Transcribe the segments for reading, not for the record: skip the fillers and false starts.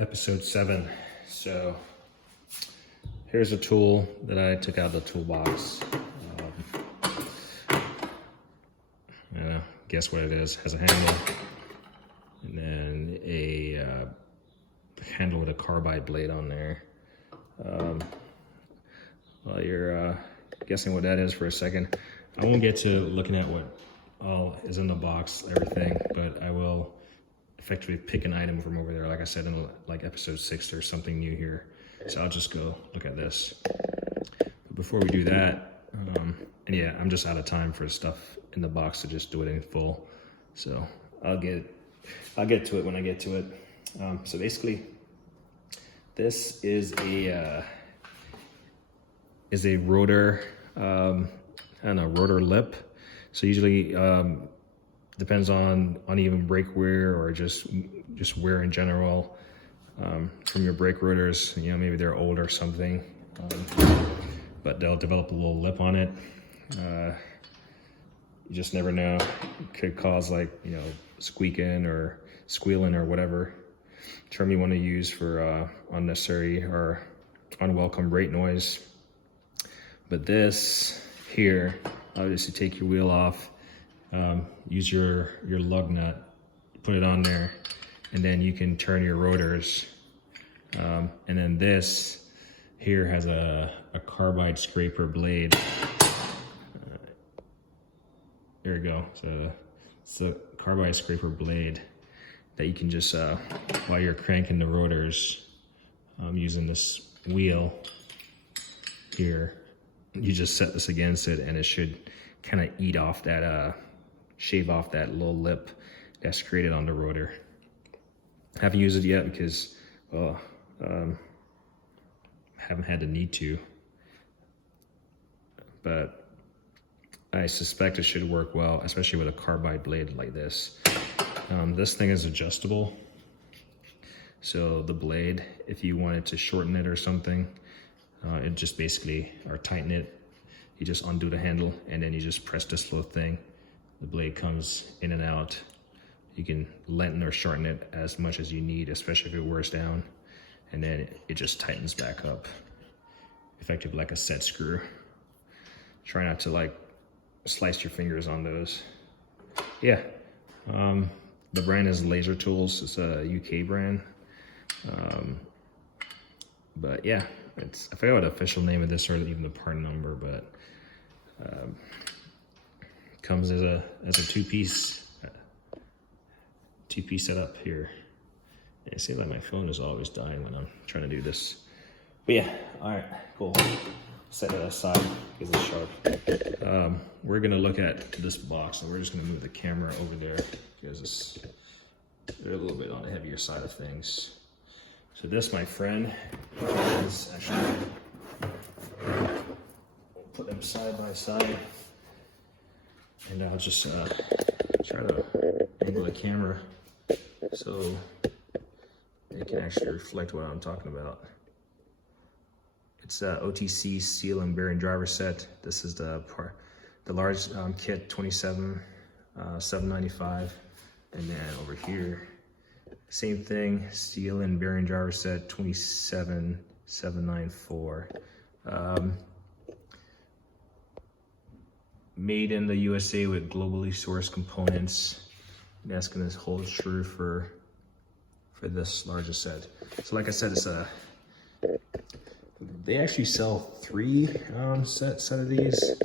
Episode 7. So here's a tool that I took out of the toolbox. Guess what it is? Has a handle and then a handle with a carbide blade on there. While you're guessing what that is for a second, I won't get to looking at what all is in the box, everything, but I will effectively pick an item from over there, like I said in like episode 6, there's something new here. So I'll just go look at this. But before we do that, and yeah, I'm just out of time for stuff in the box to just do it in full. So I'll get to it when I get to it. So basically, this is a rotor, I don't know, rotor lip. So usually depends on uneven brake wear or just wear in general from your brake rotors. You know, maybe they're old or something, but they'll develop a little lip on it. You just never know. It could cause, like, you know, squeaking or squealing or whatever term you want to use for unnecessary or unwelcome brake noise. But this here, obviously take your wheel off, use your lug nut, put it on there, and then you can turn your rotors. And then this here has a carbide scraper blade. There you go. So it's a carbide scraper blade that you can just, while you're cranking the rotors, using this wheel here, you just set this against it and it should kind of eat off that, shave off that little lip that's created on the rotor. I haven't used it yet because, well, haven't had the need to, but I suspect it should work well, especially with a carbide blade like this. This thing is adjustable. So the blade, if you wanted to shorten it or something, it just basically, or tighten it, you just undo the handle and then you just press this little thing. The blade comes in and out. You can lengthen or shorten it as much as you need, especially if it wears down. And then it just tightens back up, effectively like a set screw. Try not to like slice your fingers on those. Yeah, the brand is Laser Tools. It's a UK brand. But yeah, I forgot what the official name of this or even the part number, but comes as a two-piece setup here. It seems like my phone is always dying when I'm trying to do this. But yeah, all right, cool. Set it aside because it's sharp. We're gonna look at this box and we're just gonna move the camera over there because they're a little bit on the heavier side of things. So this, my friend, is actually, put them side by side, and I'll just try to angle the camera so it can actually reflect what I'm talking about. It's OTC seal and bearing driver set. This is the large kit, 27,795, and then over here, same thing, seal and bearing driver set, 27,794. Made in the USA with globally sourced components. That's gonna hold true for this largest set. So like I said, it's they actually sell 3 set of these,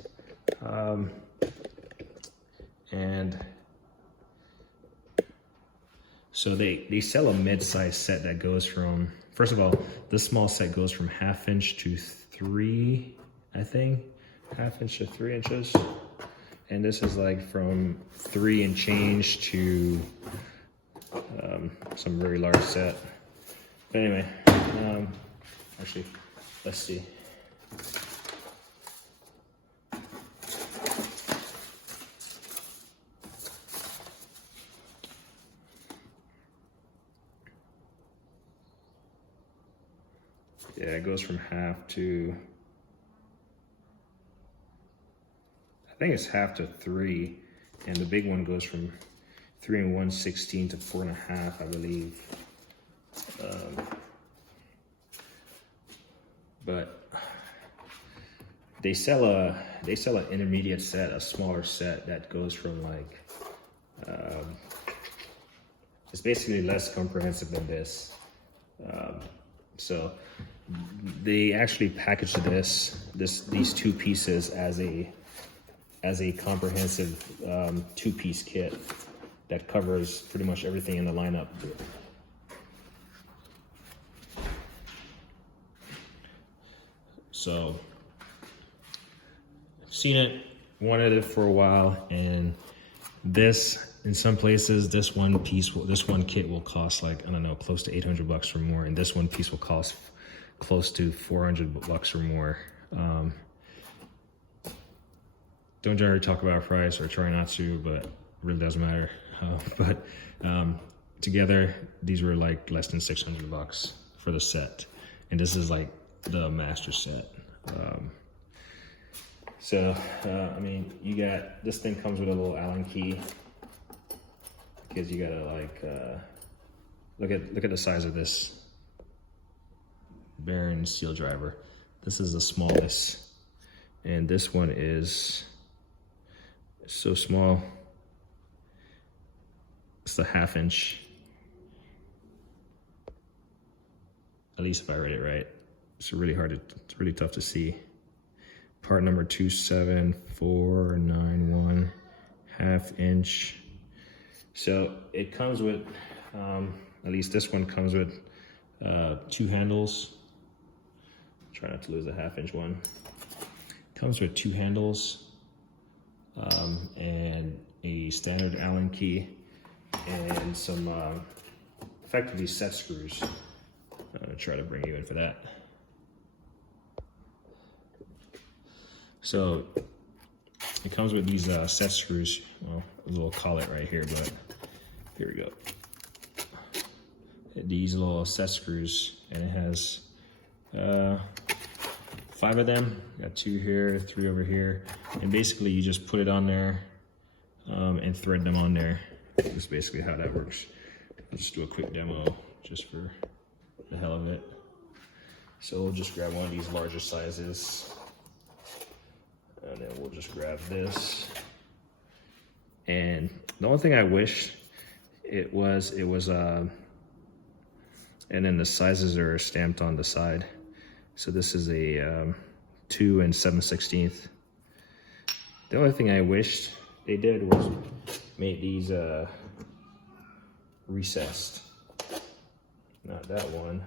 and so they sell a mid-size set that goes from, first of all, this small set goes from 1/2 inch to 3, I think, 1/2 inch to 3 inches, and this is like from 3 and change to some very large set. But anyway, actually, let's see. Yeah, it goes from 1/2 to, I think it's 1/2 to 3, and the big one goes from 3 1/16 to 4 1/2, I believe. But they sell an intermediate set, a smaller set that goes from like it's basically less comprehensive than this. So they actually package these two pieces as a comprehensive two-piece kit that covers pretty much everything in the lineup. So I've seen it, wanted it for a while, and this, in some places, this one kit will cost like, I don't know, close to 800 bucks or more, and this one piece will cost close to 400 bucks or more. Don't generally talk about price, or try not to, but it really doesn't matter. Together, these were like less than 600 bucks for the set, and this is like the master set. I mean, you got, this thing comes with a little Allen key, because you gotta like look at the size of this bearing steel driver. This is the smallest, and this one is so small. It's the 1/2 inch, at least if I read it right. It's really tough to see. Part number 27491, 1/2 inch. So it comes with, at least this one comes with 2 handles. Try not to lose the 1/2 inch one. Comes with 2 handles and a standard Allen key and some effectively set screws. I'm gonna try to bring you in for that. So it comes with these set screws. Well, a little collet right here, but here we go. These little set screws, and it has 5 of them. Got 2 here, 3 over here, and basically you just put it on there and thread them on there. That's basically how that works. I'll just do a quick demo just for the hell of it. So we'll just grab one of these larger sizes, and then we'll just grab this. And the only thing I wish it was, and then the sizes are stamped on the side. So this is a 2 7/16. The only thing I wished they did was make these recessed. Not that one.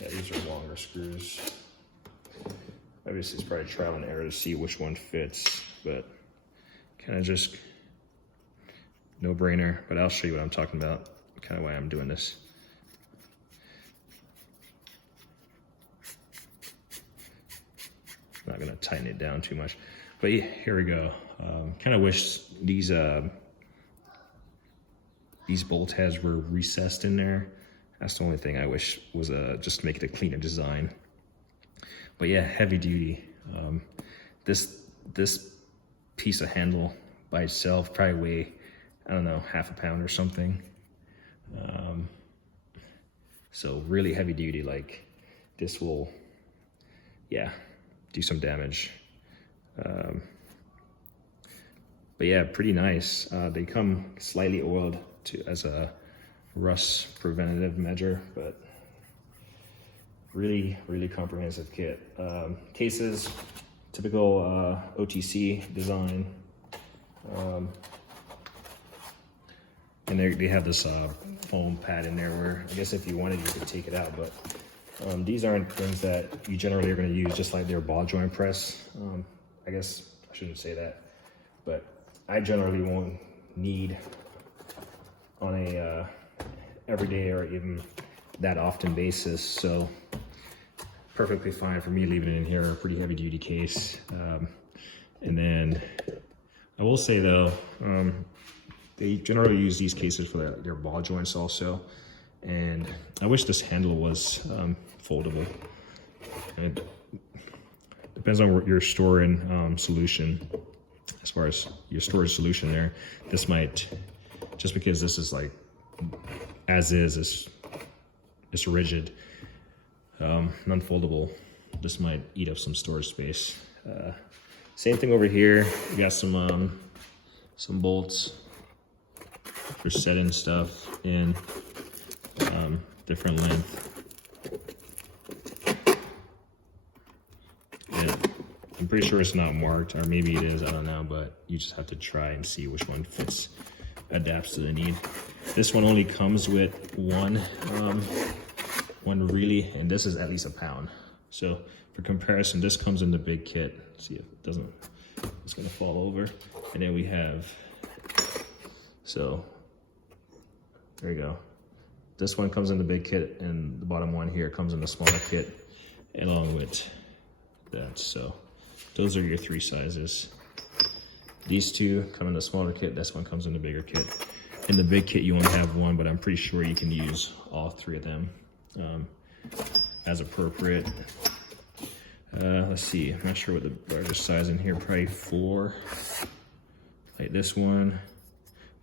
Yeah, these are longer screws. Obviously, it's probably trial and error to see which one fits, but kind of just no brainer. But I'll show you what I'm talking about, kind of why I'm doing this. Not gonna tighten it down too much, but yeah, here we go. Kind of wish these bolt heads were recessed in there. That's the only thing I wish was just to make it a cleaner design. But yeah, heavy duty. This piece of handle by itself probably weigh, I don't know, 1/2 pound or something. So really heavy duty. Like this will, yeah, do some damage. But yeah, pretty nice. They come slightly oiled as a rust preventative measure, but really comprehensive kit. Cases, typical OTC design. And they have this foam pad in there where I guess if you wanted, you could take it out, but these aren't things that you generally are going to use, just like their ball joint press. I guess I shouldn't say that, but I generally won't need on a everyday or even that often basis. So perfectly fine for me leaving it in here, a pretty heavy duty case. And then I will say though, they generally use these cases for their ball joints also. And I wish this handle was foldable. It depends on your storing solution. As far as your storage solution there, this might just because this is like, as is, it's rigid, non-foldable. This might eat up some storage space. Same thing over here. We got some bolts for setting stuff in different length. And I'm pretty sure it's not marked, or maybe it is, I don't know, but you just have to try and see which one fits, adapts to the need. This one only comes with one really, and this is at least £1. So for comparison, this comes in the big kit. Let's see if it doesn't, it's gonna fall over. And then we have, so there you go. This one comes in the big kit, and the bottom one here comes in the smaller kit along with that. So those are your 3 sizes. These 2 come in the smaller kit, this one comes in the bigger kit. In the big kit you only have 1, but I'm pretty sure you can use all 3 of them as appropriate. Let's see, I'm not sure what the largest size in here, probably 4. Like this one,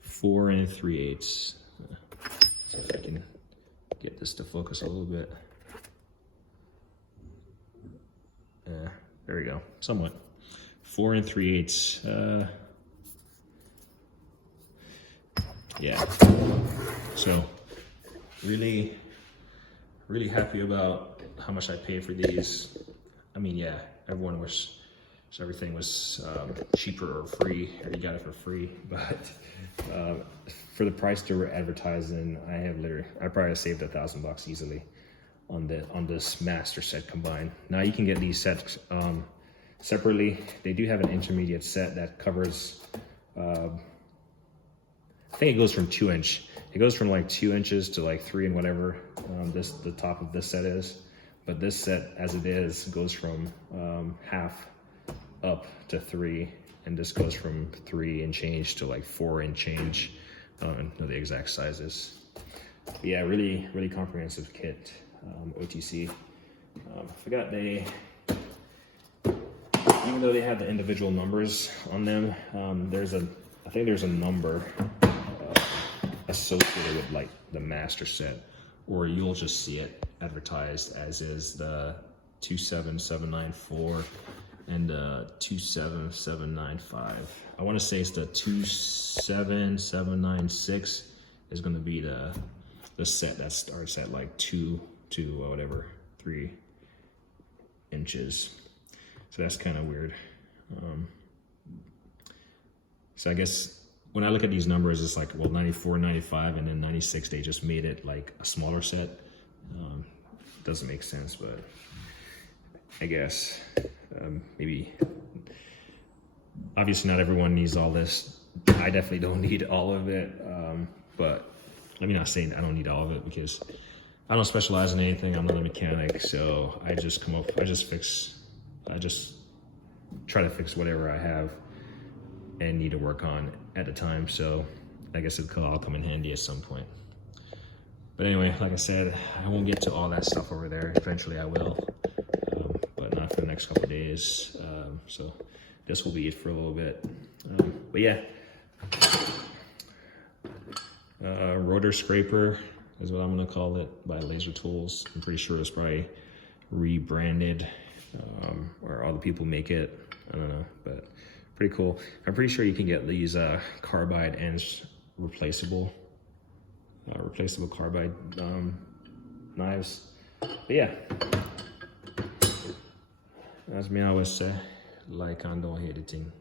4 3/8. See if I can get this to focus a little bit. There we go, somewhat. 4 3/8. Yeah. So really happy about how much I paid for these. I mean, yeah, everyone wish everything was cheaper or free, or you got it for free, but for the price they were advertising, I probably saved $1,000 easily on this master set combined. Now you can get these sets separately. They do have an intermediate set that covers, I think it goes from 2 inch. It goes from like 2 inches to like 3 and whatever the top of this set is. But this set, as it is, goes from half up to 3, and this goes from 3 and change to like 4 and change. I don't know the exact sizes. But yeah, really comprehensive kit, OTC. I forgot even though they have the individual numbers on them, I think there's a number associated with like the master set, or you'll just see it advertised as is the 27794 and 27795. I want to say it's the 27796 is going to be the set that starts at like 2 to 3 inches. So that's kind of weird. So I guess when I look at these numbers, it's like, well, 94, 95, and then 96, they just made it like a smaller set. Doesn't make sense, but I guess maybe, obviously not everyone needs all this. I definitely don't need all of it, but let me not say I don't need all of it, because I don't specialize in anything. I'm not a mechanic, so I just try to fix whatever I have and need to work on at the time. So I guess it could all come in handy at some point. But anyway, like I said, I won't get to all that stuff over there. Eventually I will, but not for the next couple of days. So this will be it for a little bit. But yeah, rotor scraper is what I'm gonna call it, by Laser Tools. I'm pretty sure it's probably rebranded, or other people make it. I don't know, but pretty cool. I'm pretty sure you can get these carbide ends replaceable carbide knives. But yeah, as me always say, like and don't hate the thing.